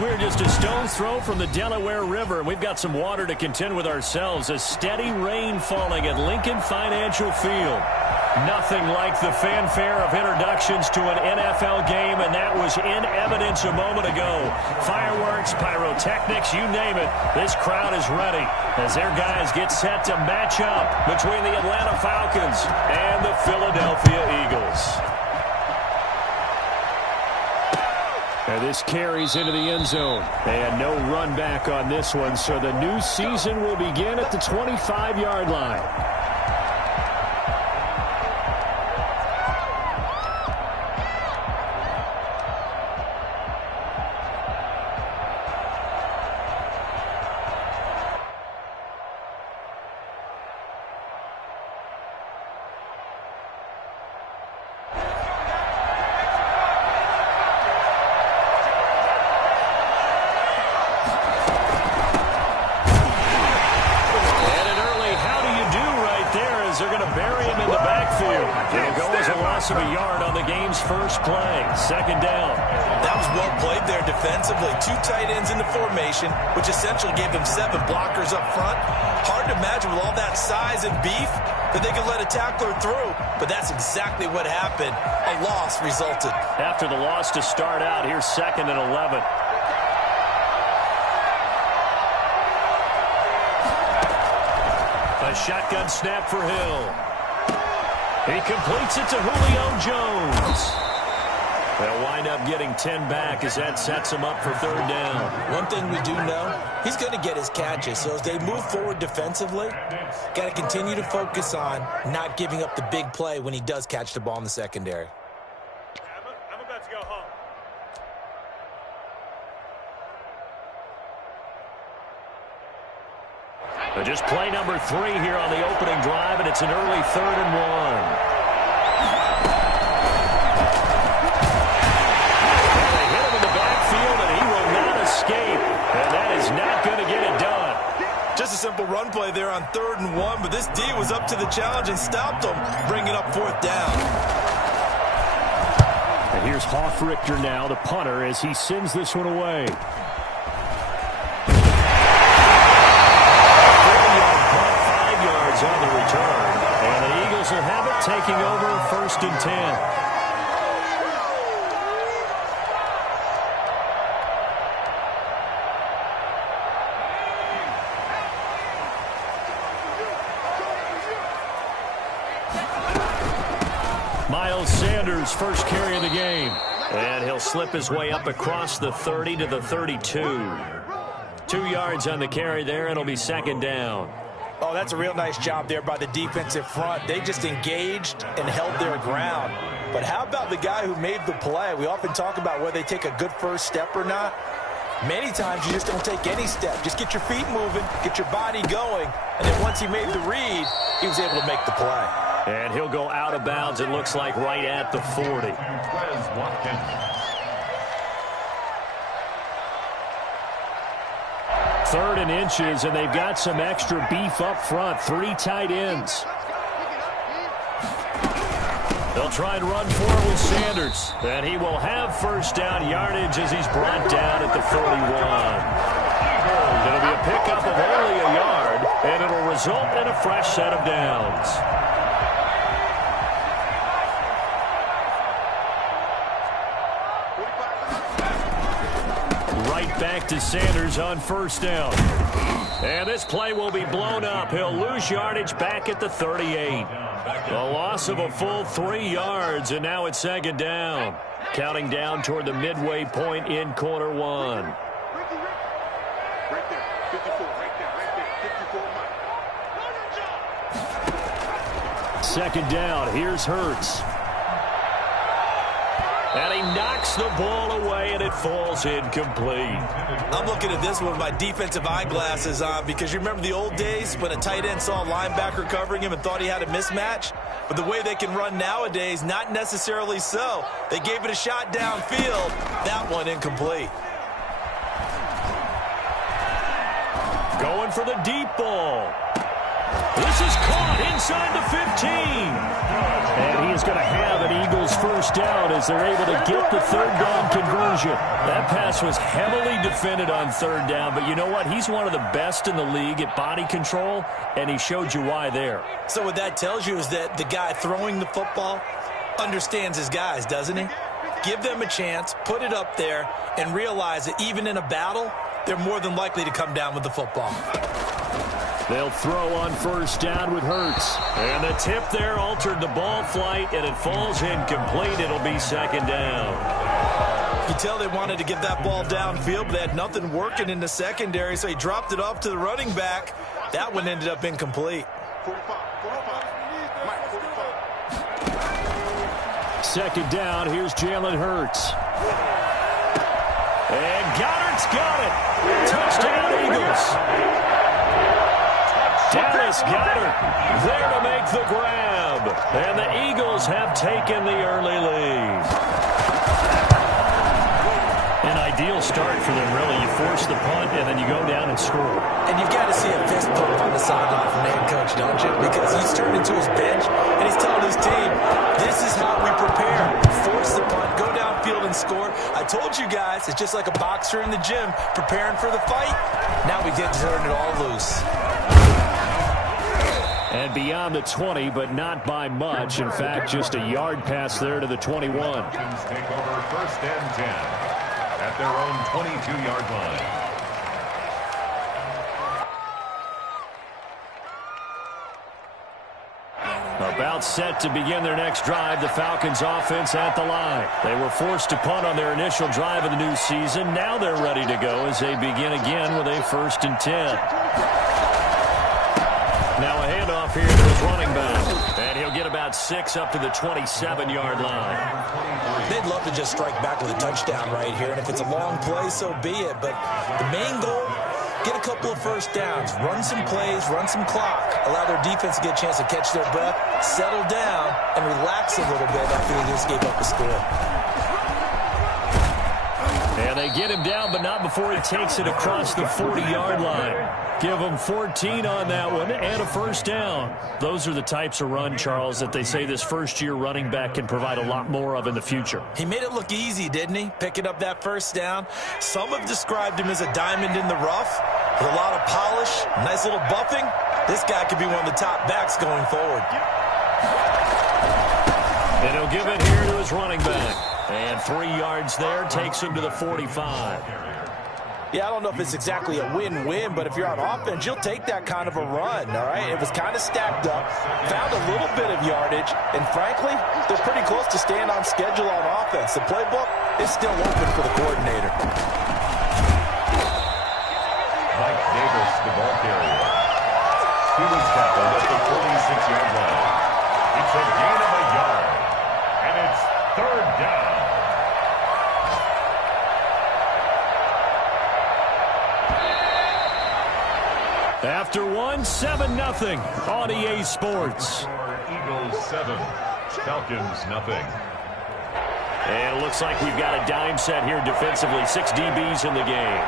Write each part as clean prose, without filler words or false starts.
We're just a stone's throw from the Delaware River, and we've got some water to contend with ourselves. A steady rain falling at Lincoln Financial Field. Nothing like the fanfare of introductions to an NFL game, and that was in evidence a moment ago. Fireworks, pyrotechnics, you name it. This crowd is ready as their guys get set to match up between the Atlanta Falcons and the Philadelphia Eagles. And this carries into the end zone. And no run back on this one, so the new season will begin at the 25-yard line. Of a yard on the game's first play. Second down. That was well played there defensively. Two tight ends in the formation, which essentially gave them 7 blockers up front. Hard to imagine with all that size and beef that they could let a tackler through, but that's exactly what happened. A loss resulted. After the loss to start out, here's 2nd and 11. A shotgun snap for Hill. He completes it to Julio Jones. They'll wind up getting 10 back as that sets him up for 3rd down. One thing we do know, he's going to get his catches. So as they move forward defensively, got to continue to focus on not giving up the big play when he does catch the ball in the secondary. I'm about to go home. Just play number 3 here on the opening drive, and it's an early 3rd and 1. They hit him in the backfield, and he will not escape. And that is not going to get it done. Just a simple run play there on 3rd and 1, but this D was up to the challenge and stopped him, bringing up 4th down. And here's Hoffrichter now, the punter, as he sends this one away. On the return, and the Eagles will have it, taking over 1st and 10. Miles Sanders, first carry of the game, and he'll slip his way up across the 30 to the 32. 2 yards on the carry there, and it'll be 2nd down. Oh, that's a real nice job there by the defensive front. They just engaged and held their ground. But how about the guy who made the play? We often talk about whether they take a good first step or not. Many times you just don't take any step. Just get your feet moving, get your body going, and then once he made the read, he was able to make the play. And he'll go out of bounds, it looks like, right at the 40. 3rd and inches, and they've got some extra beef up front. 3 tight ends. They'll try and run for it with Sanders. And he will have 1st down yardage as he's brought down at the 41. It'll be a pickup of only a yard, and it'll result in a fresh set of downs. Back to Sanders on 1st down. And this play will be blown up. He'll lose yardage back at the 38. A loss of a full 3 yards, and now it's 2nd down. Counting down toward the midway point in quarter 1. 2nd down. Here's Hurts. And he knocks the ball away, and it falls incomplete. I'm looking at this with my defensive eyeglasses on because you remember the old days when a tight end saw a linebacker covering him and thought he had a mismatch? But the way they can run nowadays, not necessarily so. They gave it a shot downfield. That one incomplete. Going for the deep ball. This is caught inside the 15. And he is going to have an Eagles first down as they're able to get the third down conversion. That pass was heavily defended on third down, but you know what? He's one of the best in the league at body control, and he showed you why there. So what that tells you is that the guy throwing the football understands his guys, doesn't he? Give them a chance, put it up there, and realize that even in a battle, they're more than likely to come down with the football. They'll throw on first down with Hurts. And the tip there altered the ball flight, and it falls incomplete. It'll be second down. You tell they wanted to get that ball downfield, but they had nothing working in the secondary, so he dropped it off to the running back. That one ended up incomplete. Second down, here's Jalen Hurts. And Goddard's got it. Touchdown, Eagles. Dallas Goddard there to make the grab. And the Eagles have taken the early lead. An ideal start for them, really. You force the punt, and then you go down and score. And you've got to see a fist pump on the sideline from the head coach, don't you? Because he's turned into his bench, and he's telling his team, this is how we prepare. Force the punt, go downfield and score. I told you guys, it's just like a boxer in the gym preparing for the fight. Now we get to turn it all loose. And beyond the 20, but not by much. In fact, just a yard pass there to the 21. Falcons take over first and 10 at their own 22-yard line. About set to begin their next drive, the Falcons offense at the line. They were forced to punt on their initial drive of the new season. Now they're ready to go as they begin again with a first and 10. Now a handoff here to his running back. And he'll get about 6 up to the 27-yard line. They'd love to just strike back with a touchdown right here. And if it's a long play, so be it. But the main goal, get a couple of first downs, run some plays, run some clock, allow their defense to get a chance to catch their breath, settle down, and relax a little bit after they just gave up a score. And they get him down, but not before he takes it across the 40-yard line. Give him 14 on that one and a first down. Those are the types of run, Charles, that they say this first-year running back can provide a lot more of in the future. He made it look easy, didn't he? Picking up that first down. Some have described him as a diamond in the rough with a lot of polish, nice little buffing. This guy could be one of the top backs going forward. And he'll give it here to his running back. And 3 yards there takes him to the 45. Yeah, I don't know if it's exactly a win-win, but if you're on offense, you'll take that kind of a run, all right? It was kind of stacked up, found a little bit of yardage, and frankly, they're pretty close to staying on schedule on offense. The playbook is still open for the coordinator. Mike Davis, the ball carrier. He was tackled at the 46-yard line. It's a gain of a yard, and it's third down. After one, 7-0 on EA Sports. Eagles 7, Falcons nothing. And it looks like we've got a dime set here defensively. 6 DBs in the game.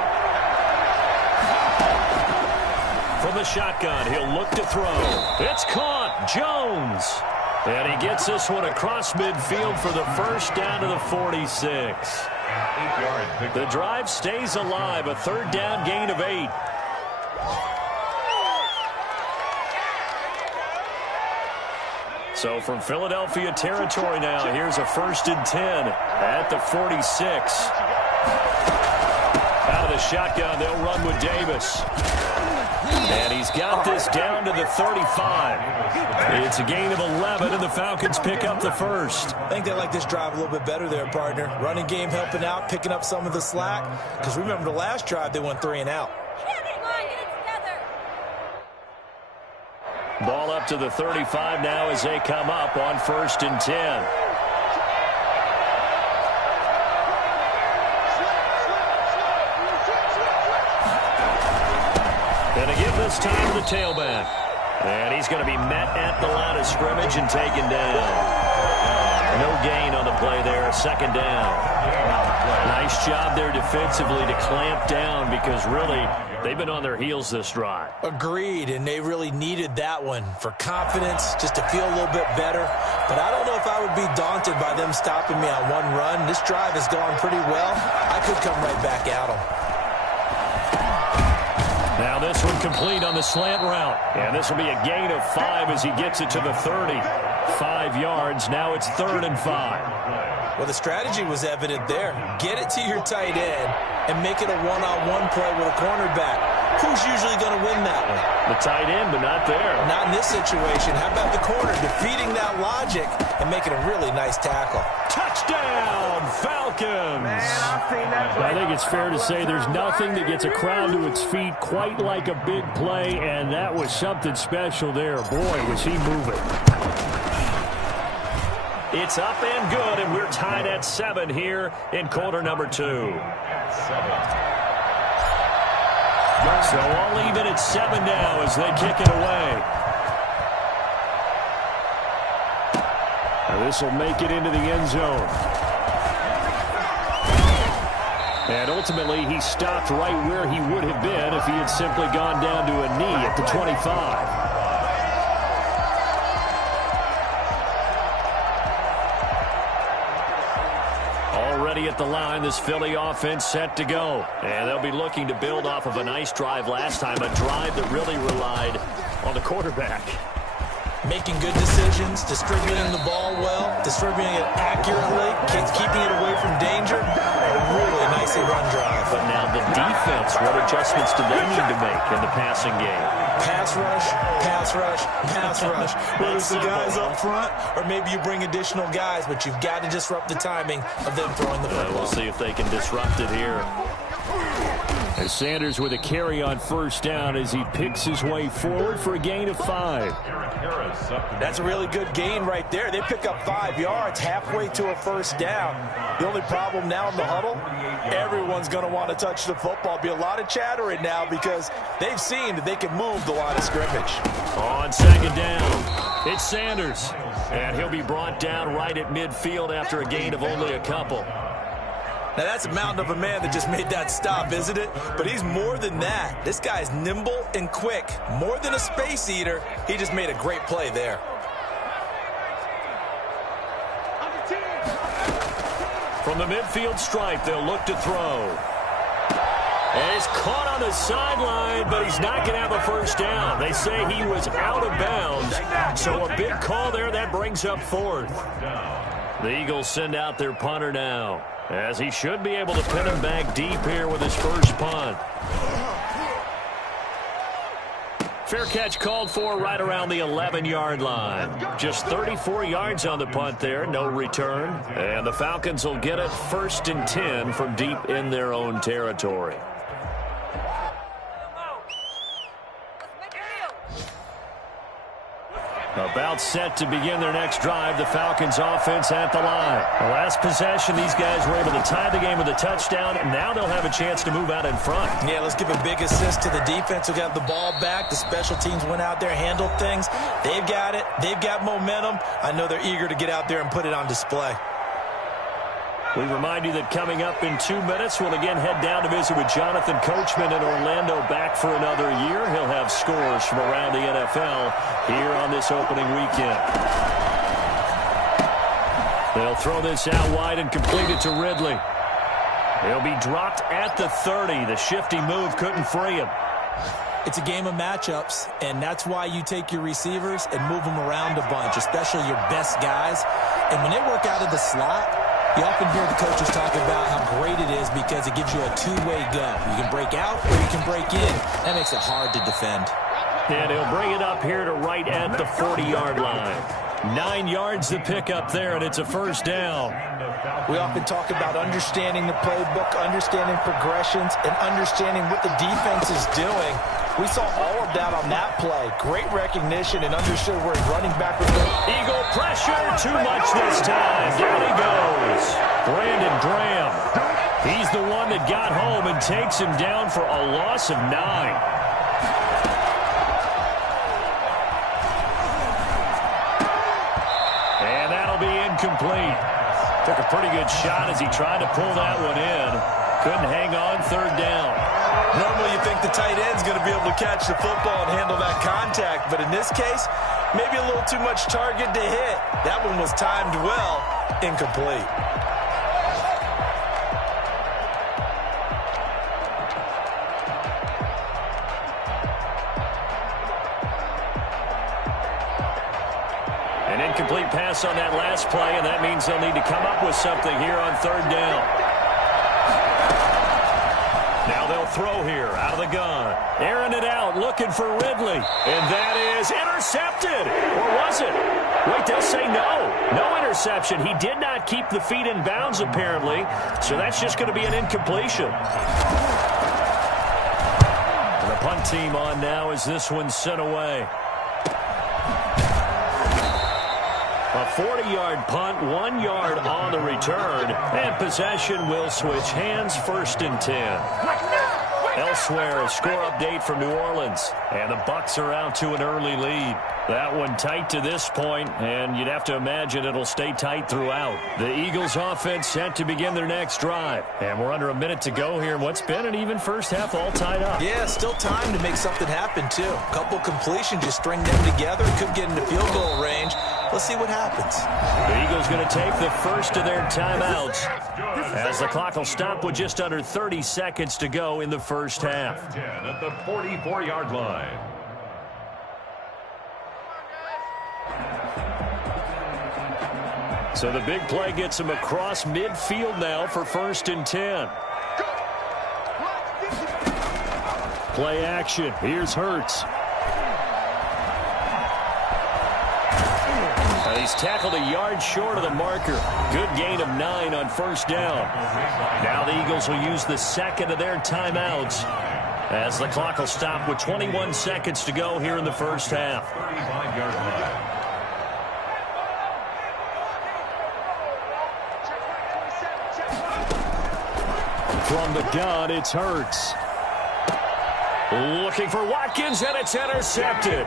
From the shotgun, he'll look to throw. It's caught. Jones. And he gets this one across midfield for the first down to the 46. The drive stays alive. A third down gain of 8. So from Philadelphia territory now, here's a first and 10 at the 46. Out of the shotgun, they'll run with Davis. And he's got this down to the 35. It's a gain of 11, and the Falcons pick up the first. I think they like this drive a little bit better there, partner. Running game helping out, picking up some of the slack. Because remember the last drive, they went 3 and out. Ball up to the 35 now as they come up on first and 10. And again this time to the tailback. And he's going to be met at the line of scrimmage and taken down. No gain on the play there. Second down. Nice job there defensively to clamp down because really they've been on their heels this drive. Agreed, and they really needed that one for confidence, just to feel a little bit better. But I don't know if I would be daunted by them stopping me on one run. This drive has gone pretty well. I could come right back at them. Now this one complete on the slant route. And this will be a gain of 5 as he gets it to the 30. 5 yards. Now it's 3rd and 5. Well, the strategy was evident there. Get it to your tight end and make it a one-on-one play with a cornerback. Who's usually going to win that one? The tight end, but not there. Not in this situation. How about the corner defeating that logic and making a really nice tackle? Touchdown, Falcons! I think it's fair to say there's nothing that gets a crowd to its feet quite like a big play, and that was something special there. Boy, was he moving. It's up and good, and we're tied at 7 here in quarter number 2. So all even at 7 now as they kick it away. This will make it into the end zone. And ultimately, he stopped right where he would have been if he had simply gone down to a knee at the 25. Already at the line, this Philly offense set to go. And they'll be looking to build off of a nice drive last time, a drive that really relied on the quarterback. Making good decisions, distributing the ball well, distributing it accurately, keeping it away from danger. A really nicely run drive. But now the defense, what adjustments do they need to make in the passing game? Pass rush, pass rush, pass rush. Whether it's the guys up front or maybe you bring additional guys, but you've got to disrupt the timing of them throwing the football. We'll see if they can disrupt it here. And Sanders with a carry on first down as he picks his way forward for a gain of 5. That's a really good gain right there. They pick up 5 yards halfway to a first down. The only problem now in the huddle, everyone's going to want to touch the football. Be a lot of chattering now because they've seen that they can move the line of scrimmage. On second down, it's Sanders. And he'll be brought down right at midfield after a gain of only a couple. Now, that's a mountain of a man that just made that stop, isn't it? But he's more than that. This guy's nimble and quick. More than a space eater, he just made a great play there. From the midfield stripe, they'll look to throw. And he's caught on the sideline, but he's not going to have a first down. They say he was out of bounds. So a big call there. That brings up 4th. The Eagles send out their punter now, as he should be able to pin him back deep here with his first punt. Fair catch called for right around the 11-yard line. Just 34 yards on the punt there, no return. And the Falcons will get it 1st and 10 from deep in their own territory. About set to begin their next drive. The Falcons offense at the line. The last possession, these guys were able to tie the game with a touchdown, and now they'll have a chance to move out in front. Yeah, let's give a big assist to the defense who got the ball back. The special teams went out there, handled things. They've got it. They've got momentum. I know they're eager to get out there and put it on display. We remind you that coming up in 2 minutes, we'll again head down to visit with Jonathan Coachman in Orlando, back for another year. He'll have scores from around the NFL here on this opening weekend. They'll throw this out wide and complete it to Ridley. He'll be dropped at the 30. The shifty move couldn't free him. It's a game of matchups, and that's why you take your receivers and move them around a bunch, especially your best guys. And when they work out of the slot, you often hear the coaches talk about how great it is because it gives you a two-way go. You can break out or you can break in. That makes it hard to defend. And he'll bring it up here to right at the 40-yard line. 9 yards to pick up there, and it's a first down. We often talk about understanding the playbook, understanding progressions, and understanding what the defense is doing. We saw all of that on that play. Great recognition and understood where his running back was going. Eagle pressure, too much this time. Down he goes. Brandon Graham. He's the one that got home and takes him down for a loss of 9. And that'll be incomplete. Took a pretty good shot as he tried to pull that one in. Couldn't hang on, third down. Normally you think the tight end's going to be able to catch the football and handle that contact, but in this case, maybe a little too much target to hit. That one was timed well, incomplete. An incomplete pass on that last play, and that means they'll need to come up with something here on third down. Now they'll throw here out of the gun. Airing it out, looking for Ridley. And that is intercepted. Or was it? Wait, they'll say no. No interception. He did not keep the feet in bounds, apparently. So that's just going to be an incompletion. And the punt team on now as this one's sent away. A 40-yard punt, 1 yard on the return, and possession will switch hands, 1st and 10. Elsewhere, a score update from New Orleans, and the Bucs are out to an early lead. That one tight to this point, and you'd have to imagine it'll stay tight throughout. The Eagles offense set to begin their next drive, and we're under a minute to go here in what's been an even first half all tied up. Yeah, still time to make something happen, too. A couple completions, just string them together, could get into field goal range. Let's see what happens. The Eagles going to take the first of their timeouts as the clock will stop with just under 30 seconds to go in the first half. 10 at the 44-yard line. So the big play gets him across midfield now for 1st and 10. Play action. Here's Hurts. He's tackled a yard short of the marker. Good gain of 9 on 1st down. Now the Eagles will use the second of their timeouts as the clock will stop with 21 seconds to go here in the first half. 35-yard line. From the gun, it's Hurts. Looking for Watkins, and it's intercepted.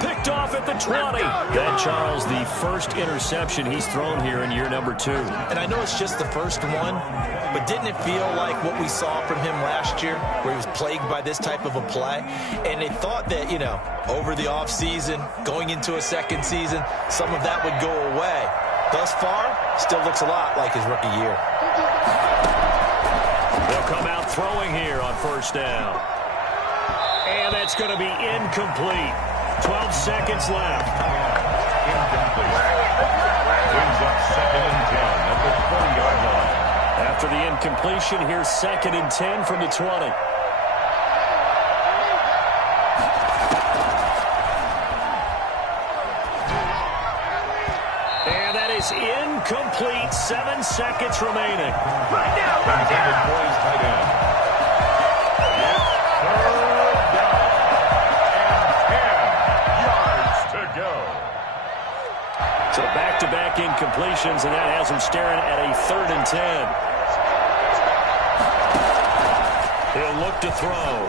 Picked off at the 20. Then, Charles, the first interception he's thrown here in year number 2. And I know it's just the first one, but didn't it feel like what we saw from him last year, where he was plagued by this type of a play? And they thought that, you know, over the offseason, going into a second season, some of that would go away. Thus far, still looks a lot like his rookie year. They'll come out throwing here on 1st down. And that's going to be incomplete. 12 seconds left. Incomplete. Brings up 2nd and 10 at the 40-yard line. After the incompletion, here's 2nd and 10 from the 20. And that is incomplete. 7 seconds remaining. Right now, right now. Boys tight end. So back-to-back incompletions, and that has him staring at a 3rd and 10. He'll look to throw.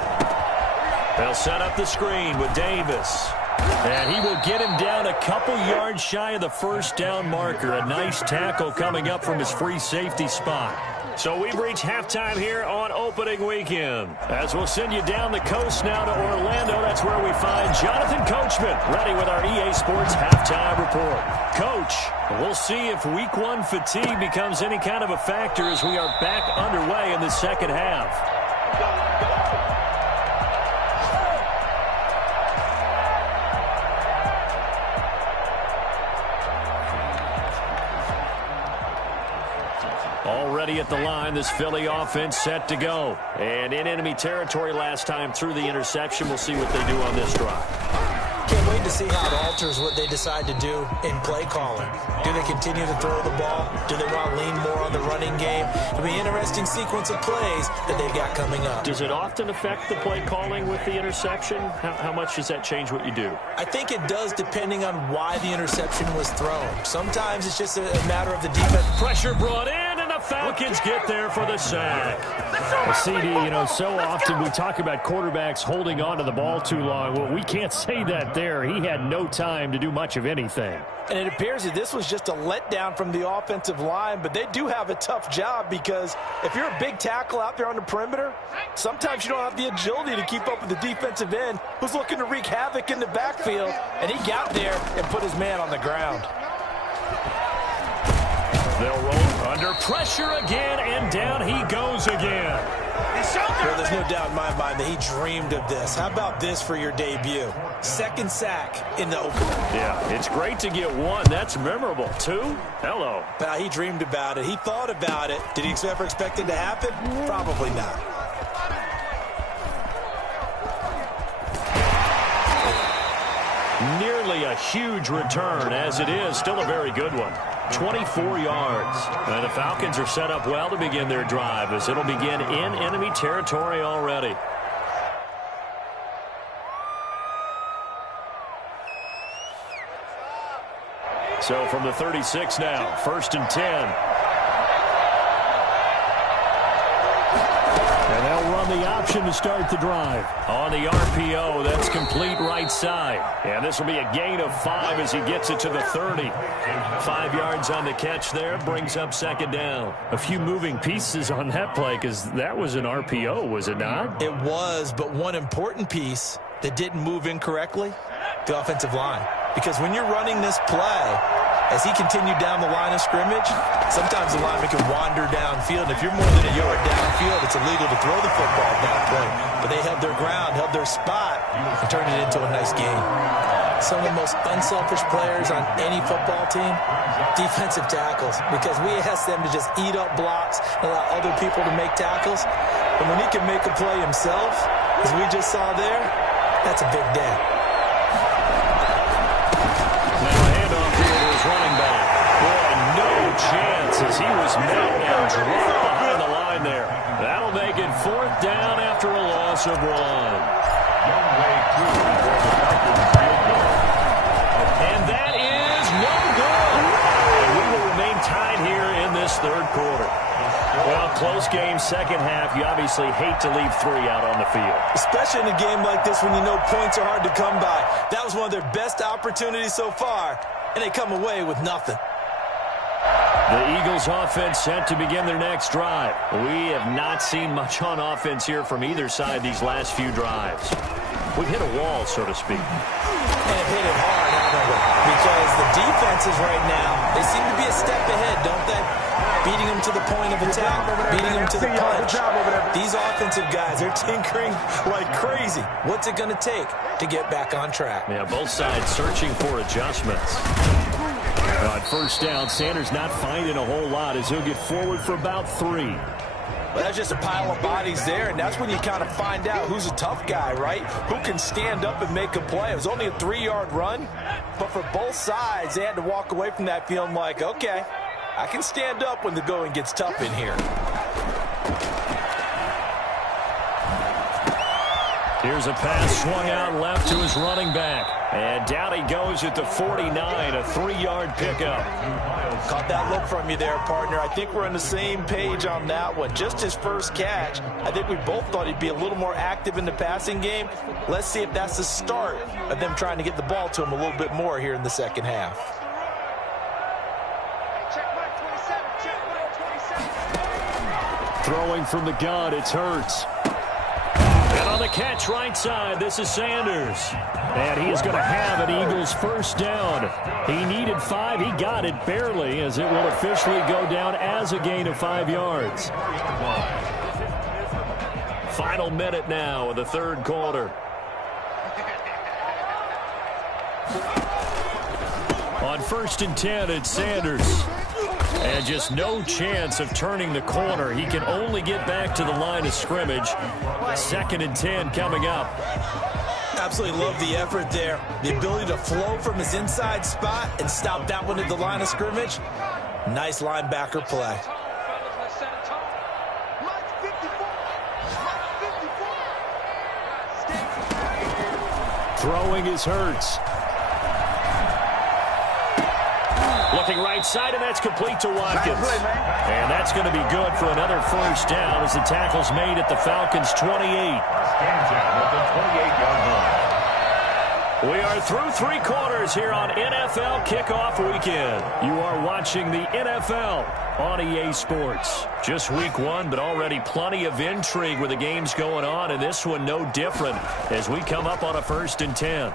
They'll set up the screen with Davis. And he will get him down a couple yards shy of the 1st down marker. A nice tackle coming up from his free safety spot. So we've reached halftime here on opening weekend. As we'll send you down the coast now to Orlando, that's where we find Jonathan Coachman ready with our EA Sports halftime report. Coach, we'll see if week 1 fatigue becomes any kind of a factor as we are back underway in the second half. Already at the line, this Philly offense set to go. And in enemy territory last time through the interception. We'll see what they do on this drive. Can't wait to see how it alters what they decide to do in play calling. Do they continue to throw the ball? Do they want to lean more on the running game? It'll be an interesting sequence of plays that they've got coming up. Does it often affect the play calling with the interception? How much does that change what you do? I think it does, depending on why the interception was thrown. Sometimes it's just a matter of the defense. Pressure brought in, and the Falcons get there for the sack. CD, so often we talk about quarterbacks holding on to the ball too long. Well, we can't say that there. He had no time to do much of anything. And it appears that this was just a letdown from the offensive line, but they do have a tough job because if you're a big tackle out there on the perimeter, sometimes you don't have the agility to keep up with the defensive end who's looking to wreak havoc in the backfield, and he got there and put his man on the ground. They'll roll under pressure again, and down he goes again. Well, there's no doubt in my mind that he dreamed of this. How about this for your debut? Second sack in the opener. Yeah, it's great to get one. That's memorable. Two? Hello. Now, he dreamed about it. He thought about it. Did he ever expect it to happen? Probably not. Nearly a huge return, as it is still a very good one. 24 yards. And the Falcons are set up well to begin their drive as it'll begin in enemy territory already. So from the 36 now, 1st and 10. And they'll run the option to start the drive. On the RPO, that's complete right side. And this will be a gain of 5 as he gets it to the 30. 5 yards on the catch there, brings up 2nd down. A few moving pieces on that play because that was an RPO, was it not? It was, but one important piece that didn't move incorrectly, the offensive line. Because when you're running this play, as he continued down the line of scrimmage, sometimes the lineman can wander downfield. And if you're more than a yard downfield, it's illegal to throw the football at that point. But they held their ground, held their spot, and turned it into a nice game. Some of the most unselfish players on any football team, defensive tackles, because we ask them to just eat up blocks and allow other people to make tackles. And when he can make a play himself, as we just saw there, that's a big day. Running back. Boy, no chance as he was knocked down, dropped behind the line there. That'll make it 4th down after a loss of 1. And that is no good. And we will remain tied here in this 3rd quarter. Well, close game, second half. You obviously hate to leave 3 out on the field. Especially in a game like this when you know points are hard to come by. That was one of their best opportunities so far, and they come away with nothing. The Eagles offense set to begin their next drive. We have not seen much on offense here from either side these last few drives. We've hit a wall, so to speak. And have hit it hard, haven't we? Because the defenses right now, they seem to be a step ahead, don't they? Beating them to the point of attack, beating them to the punch. These offensive guys, they're tinkering like crazy. What's it going to take to get back on track? Yeah, both sides searching for adjustments. On 1st down, Sanders not finding a whole lot as he'll get forward for about 3. Well, that's just a pile of bodies there, and that's when you kind of find out who's a tough guy, right? Who can stand up and make a play. It was only a 3-yard run, but for both sides, they had to walk away from that feeling like, okay, I can stand up when the going gets tough in here. Here's a pass swung out left to his running back. And down he goes at the 49, a 3-yard pickup. Caught that look from you there, partner. I think we're on the same page on that one. Just his first catch. I think we both thought he'd be a little more active in the passing game. Let's see if that's the start of them trying to get the ball to him a little bit more here in the second half. Throwing from the gun, it's Hurts. And on the catch right side, this is Sanders. And he is going to have an Eagles 1st down. He needed 5. He got it barely as it will officially go down as a gain of 5 yards. Final minute now of the 3rd quarter. On 1st and 10, it's Sanders. And just no chance of turning the corner. He can only get back to the line of scrimmage. 2nd and 10 coming up. Absolutely love the effort there. The ability to flow from his inside spot and stop that one at the line of scrimmage. Nice linebacker play. Throwing is Hurts. Looking right side, and that's complete to Watkins. And that's going to be good for another first down as the tackle's made at the Falcons' 28. Stand down at the 28-yard line. We are through three quarters here on NFL Kickoff Weekend. You are watching the NFL on EA Sports. Just week one, but already plenty of intrigue with the games going on, and this one no different as we come up on a 1st and 10.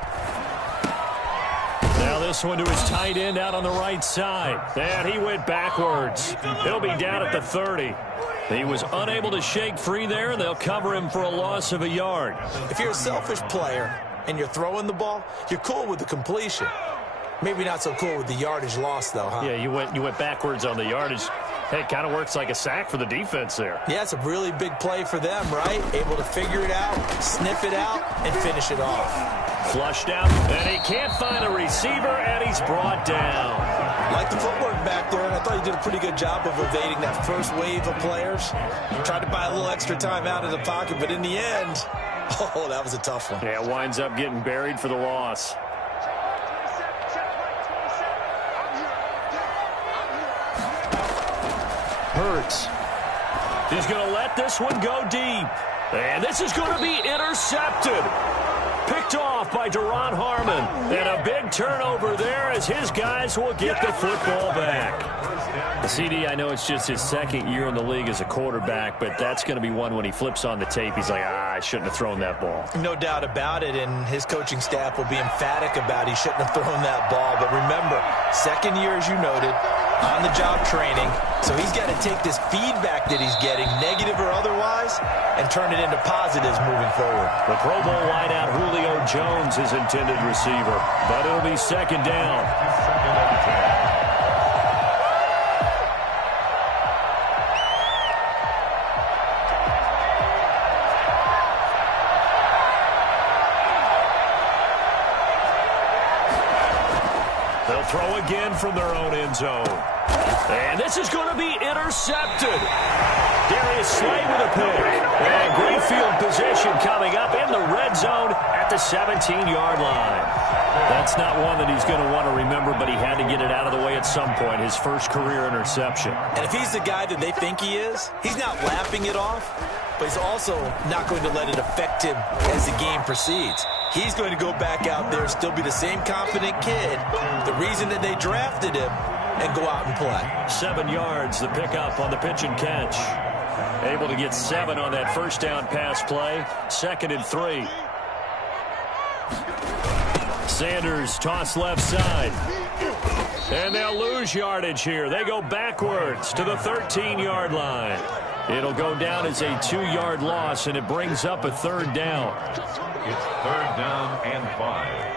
Now this one to his tight end out on the right side. And he went backwards. He'll be down at the 30. He was unable to shake free there, and they'll cover him for a loss of a yard. If you're a selfish player and you're throwing the ball, you're cool with the completion. Maybe not so cool with the yardage loss, though, huh? Yeah, you went backwards on the yardage. Hey, it kind of works like a sack for the defense there. Yeah, it's a really big play for them, right? Able to figure it out, sniff it out, and finish it off. Flushed out, and he can't find a receiver, and he's brought down. Like the footwork back there, and I thought he did a pretty good job of evading that first wave of players. Tried to buy a little extra time out of the pocket, but in the end, oh, that was a tough one. Yeah, winds up getting buried for the loss. Hurts. He's going to let this one go deep. And this is going to be intercepted. Picked off by Deron Harmon. And a big turnover there as his guys will get the football back. The CD, I know it's just his second year in the league as a quarterback, but that's going to be one when he flips on the tape. He's like, I shouldn't have thrown that ball. No doubt about it, and his coaching staff will be emphatic about he shouldn't have thrown that ball. But remember, second year, as you noted, on-the-job training. So he's got to take this feedback that he's getting, negative or otherwise, and turn it into positives moving forward. The Pro Bowl wideout Julio Jones is intended receiver, but it'll be second down. Second and 10. They'll throw again from their own end zone. And this is going to be intercepted. Darius Slay with a pick. And great field position coming up in the red zone at the 17-yard line. That's not one that he's going to want to remember, but he had to get it out of the way at some point, his first career interception. And if he's the guy that they think he is, he's not laughing it off, but he's also not going to let it affect him as the game proceeds. He's going to go back out there, still be the same confident kid, the reason that they drafted him, and go out and play. 7 yards, the pickup on the pitch and catch. Able to get 7 on that first down pass play. 2nd and 3. Sanders toss left side. And they'll lose yardage here. They go backwards to the 13-yard line. It'll go down as a 2-yard loss, and it brings up a 3rd down. It's 3rd down and 5.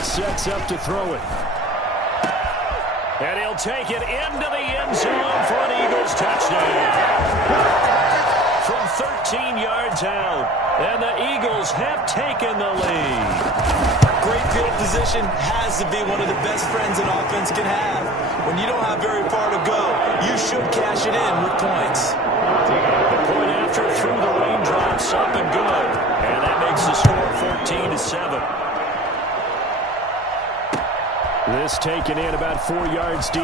Sets up to throw it. And he'll take it into the end zone for an Eagles touchdown. From 13 yards out. And the Eagles have taken the lead. Great field position has to be one of the best friends an offense can have. When you don't have very far to go, you should cash it in with points. The point after through the raindrops, up and good. And that makes the score 14-7. This taken in about 4 yards deep.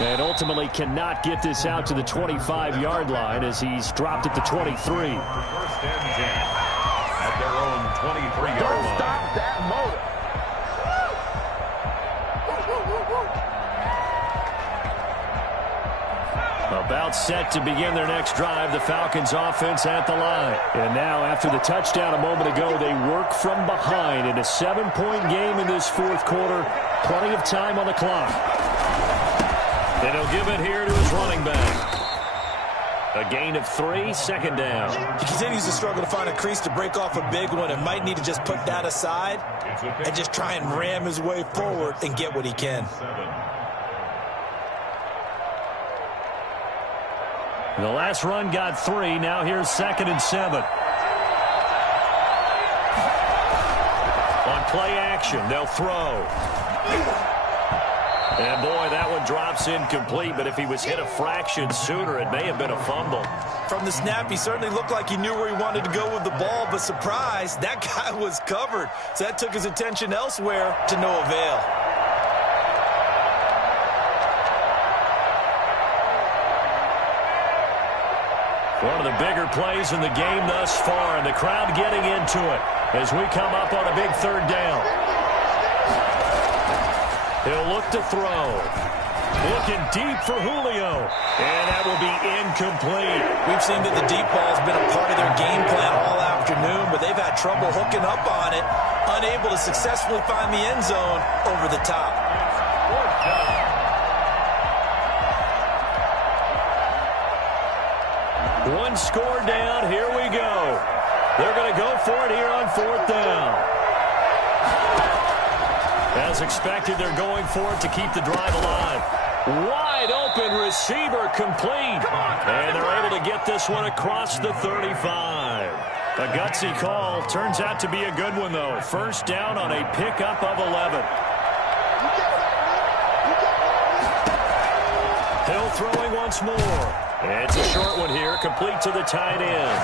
And ultimately cannot get this out to the 25-yard line as he's dropped at the 23. 1st and 10 at their own 23-yard line. Don't stop that motor. About set to begin their next drive, the Falcons offense at the line. And now, after the touchdown a moment ago, they work from behind in a 7-point game in this 4th quarter. Plenty of time on the clock. And he'll give it here to his running back. A gain of 3, 2nd down. He continues to struggle to find a crease to break off a big one and might need to just put that aside and just try and ram his way forward and get what he can. The last run got 3. Now here's 2nd and 7. On play action. They'll throw. And, boy, that one drops incomplete, but if he was hit a fraction sooner, it may have been a fumble. From the snap, he certainly looked like he knew where he wanted to go with the ball, but surprise, that guy was covered. So that took his attention elsewhere to no avail. One of the bigger plays in the game thus far, and the crowd getting into it as we come up on a big third down. He'll look to throw. Looking deep for Julio. And that will be incomplete. We've seen that the deep ball has been a part of their game plan all afternoon, but they've had trouble hooking up on it, unable to successfully find the end zone over the top. One score down. Here we go. They're going to go for it here on fourth down. As expected, they're going for it to keep the drive alive. Wide open receiver complete. And they're able to get this one across the 35. A gutsy call. Turns out to be a good one, though. First down on a pickup of 11. Hill throwing once more. It's a short one here, complete to the tight end.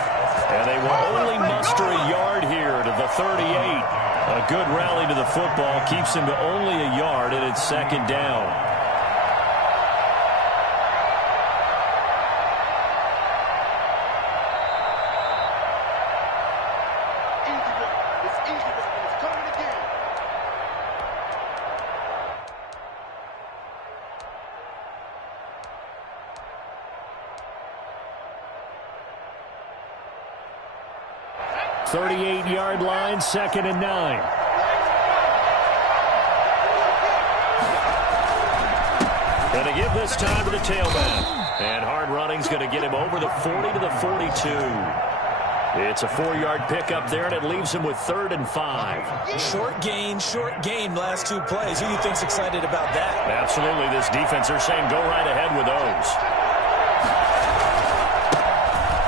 And they will only muster a yard here to the 38. A good rally to the football keeps him to only a yard, and it's second down. It's easy. It's coming again. .38-yard line, 2nd and 9. Going to give this time to the tailback. And hard running's going to get him over the 40 to the 42. It's a 4-yard pickup there, and it leaves him with 3rd and 5. Short gain, last two plays. Who do you think's excited about that? Absolutely. This defense, they're saying go right ahead with those.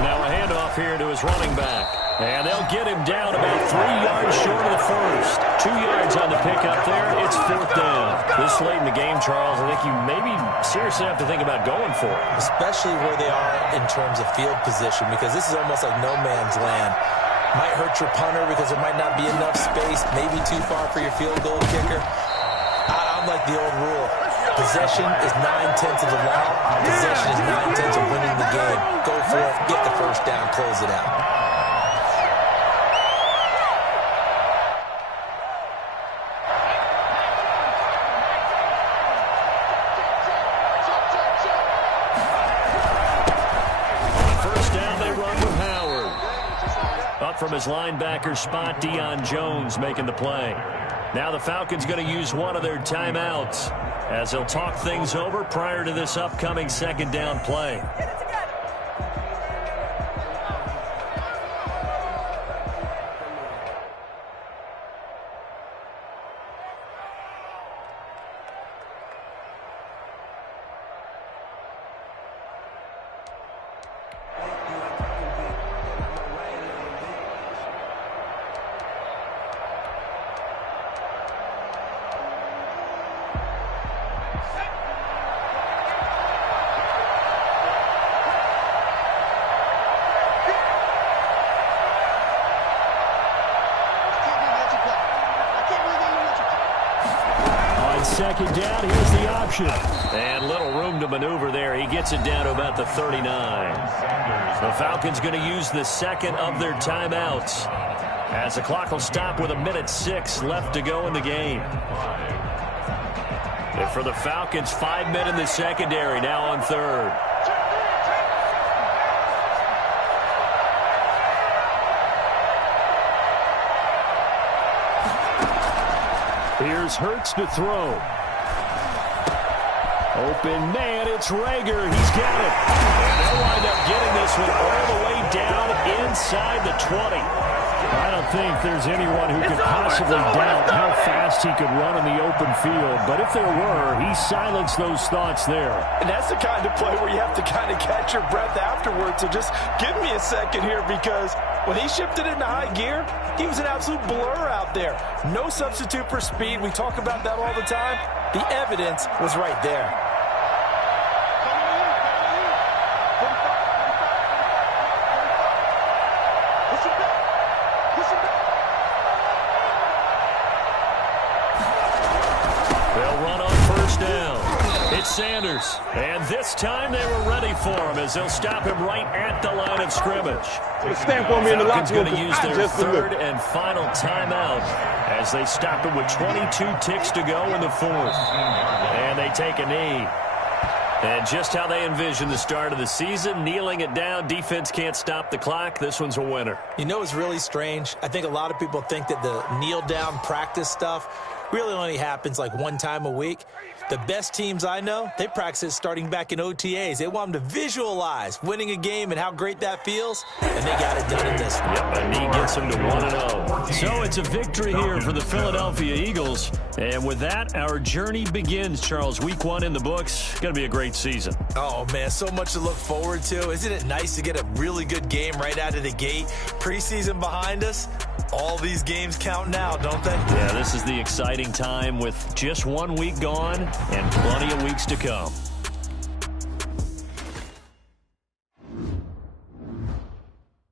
Now a handoff here to his running back. And they'll get him down about 3 yards short of the first. 2 yards on the pickup there. It's fourth down. This late in the game, Charles, I think you maybe seriously have to think about going for it. Especially where they are in terms of field position, because this is almost like no man's land. Might hurt your punter because there might not be enough space, maybe too far for your field goal kicker. I'm like the old rule. Possession is 9/10 of the law. Possession is 9/10 of winning the game. Go for it, get the first down, close it out. From his linebacker spot, Deion Jones making the play. Now the Falcons going to use one of their timeouts as they'll talk things over prior to this upcoming second down play. Second down, here's the option. And little room to maneuver there. He gets it down to about the 39. The Falcons going to use the second of their timeouts as the clock will stop with 1:06 left to go in the game. And for the Falcons, 5 men in the secondary now on third. Here's Hurts to throw. Open man, it's Rager. He's got it. And they'll wind up getting this one all the way down inside the 20. I don't think there's anyone who could possibly doubt how fast he could run in the open field. But if there were, he silenced those thoughts there. And that's the kind of play where you have to kind of catch your breath afterwards. So just give me a second here, because When he shifted into high gear, he was an absolute blur out there. No substitute for speed. We talk about that all the time. The evidence was right there. They'll run on first down. It's Sanders. And this time they were ready for him as they'll stop him right at the line of scrimmage. Stand for me in the Falcons locker room. going to use their third and final timeout as they stop him with 22 ticks to go in the fourth. And they take a knee. And just how they envision the start of the season, kneeling it down, defense can't stop the clock. This one's a winner. You know, it's really strange. I think a lot of people think that the kneel-down practice stuff really only happens like one time a week. The best teams I know, they practice it starting back in OTAs. They want them to visualize winning a game and how great that feels, and they got it done in this one. Yep, a knee gets them to 1-0. So it's a victory here for the Philadelphia Eagles. And with that, our journey begins, Charles. Week 1 in the books. Going to be a great season. Oh, man, so much to look forward to. Isn't it nice to get a really good game right out of the gate? Preseason behind us. All these games count now, don't they? Yeah, this is the exciting time with just 1 week gone and plenty of weeks to come.